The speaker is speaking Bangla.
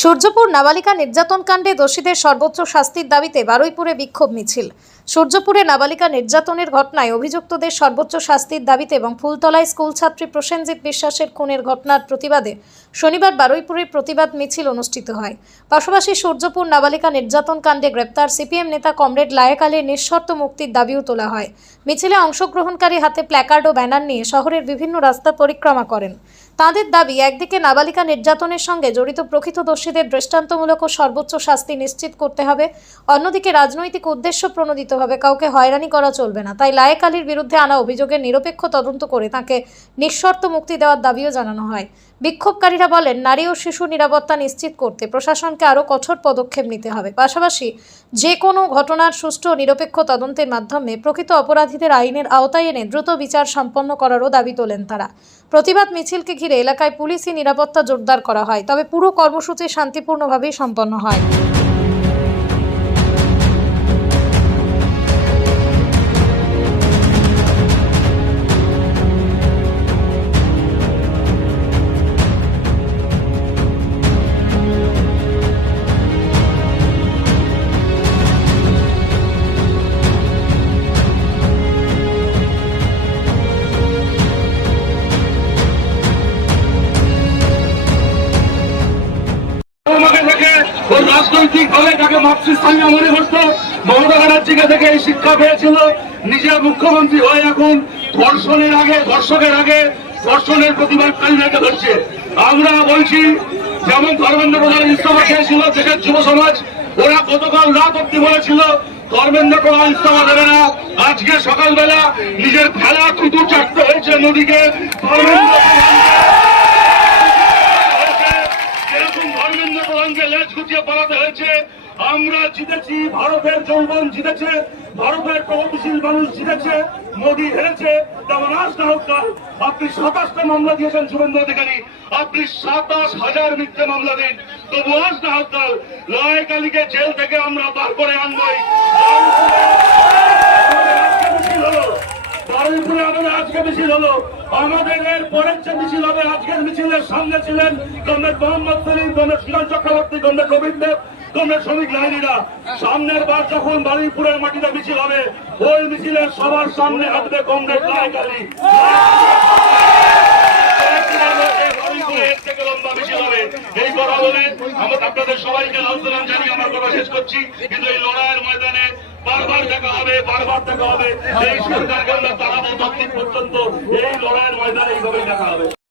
সূর্যপুর নাবালিকা নির্যাতন কাণ্ডে দোষীদের সর্বোচ্চ শাস্তির দাবিতে বারুইপুরে বিক্ষোভ মিছিল। সূর্যপুরে নাবালিকা নির্যাতনের ঘটনায় অভিযুক্তদের সর্বোচ্চ শাস্তির দাবিতে এবং ফুলতলায় স্কুল ছাত্রী প্রসেনজিৎ বিশ্বাসের খুনের ঘটনার প্রতিবাদে শনিবার বারুইপুরে প্রতিবাদ মিছিল অনুষ্ঠিত হয়। পাশাপাশি সূর্যপুর নাবালিকা নির্যাতন কাণ্ডে গ্রেপ্তার সিপিএম নেতা কমরেড লায়েক আলীর নিঃশর্ত মুক্তির দাবিও তোলা হয়। মিছিলে অংশগ্রহণকারী হাতে প্ল্যাকার্ড ও ব্যানার নিয়ে শহরের বিভিন্ন রাস্তা পরিক্রমা করেন। তাদের দাবি, একদিকে নাবালিকা নির্যাতনের সঙ্গে জড়িত প্রকৃত দোষীদের দৃষ্টান্তমূলক ও সর্বোচ্চ শাস্তি নিশ্চিত করতে হবে, অন্যদিকে রাজনৈতিক উদ্দেশ্য প্রণোদিতভাবে কাউকে হয়রানি করা চলবে না। তাই লায়েক আলীর বিরুদ্ধে আনা অভিযোগের নিরপেক্ষ তদন্ত করে তাকে নিঃশর্ত মুক্তি দেওয়ার দাবিও জানানো হয়। বিক্ষোভকারীরা বলেন, নারী ও শিশু নিরাপত্তা নিশ্চিত করতে প্রশাসনকে আরও কঠোর পদক্ষেপ নিতে হবে। পাশাপাশি যে কোনো ঘটনার সুষ্ঠু ও নিরপেক্ষ তদন্তের মাধ্যমে প্রকৃত অপরাধীদের আইনের আওতায় এনে দ্রুত বিচার সম্পন্ন করারও দাবি তোলেন তারা। প্রতিবাদ মিছিলকে ঘিরে এলাকায় পুলিশি নিরাপত্তা জোরদার করা হয়, তবে পুরো কর্মসূচি শান্তিপূর্ণভাবেই সম্পন্ন হয়। রাজনৈতিকভাবে তাকে মাতৃস্থানীয় মনে করত। মমতা ব্যানার্জিকে থেকে এই শিক্ষা পেয়েছিল। নিজের মুখ্যমন্ত্রী হয়ে এখন ধর্ষকের আগে ধর্ষণের প্রতিবাদকারীদেরকে ধরছে। আমরা বলছি, যেমন ধর্মেন্দ্র প্রধান ইস্তফা চেয়েছিল দেশের যুব সমাজ, ওরা গতকাল রাত অব্দি বলেছিল ধর্মেন্দ্র প্রধান ইস্তফা দেবে না। আজকে সকালবেলা নিজের ফেলা থুতু চাটতে হয়েছে নদীকে। ধর্মেন্দ্র প্রধানকে লেজ গুটিয়ে পালাতে হয়েছে। আমরা জিতেছি, ভারতের যৌবন জিতেছে, ভারতের প্রগতিশীল মানুষ জিতেছে, মোদী হেরেছে। তেমন আজ না হোক কাল আপনি 27টা মামলা দিয়েছেন শুভেন্দু অধিকারী, আপনি 27,000 মিথ্যে মামলা দিন, তবু আজ না হোক কাল লায়েক আলীকে জেল থেকে আমরা বার করে আনবই। বারুইপুরে আমাদের আজকে মিছিল হলো, আমাদের এর পরের যে মিছিল হবে, আজকের মিছিলের সামনে ছিলেন comrade Mohammad Salim, comrade Sujan Chakraborty, comrade Gobinda Deb, comrade Samik লাহিনীরা। সামনের বার যখন বারুইপুরের মাটিতে মিছিল হবে, ওই মিছিলের সবার সামনে হাঁটবে কমরেড লায়েক আলী। থেকে লম্বা মিছিল হবে। এই কথা বলে আপনাদের সবাইকে আলোচনা জানিয়ে আমার কথা শেষ করছি। কিন্তু এই লড়াইয়ের ময়দানে বারবার দেখা হবে, বারবার দেখা হবে। এই সরকারকে আমরা তাড়াবো ততদিন পর্যন্ত এই লড়াইয়ের ময়দানে এইভাবেই দেখা হবে।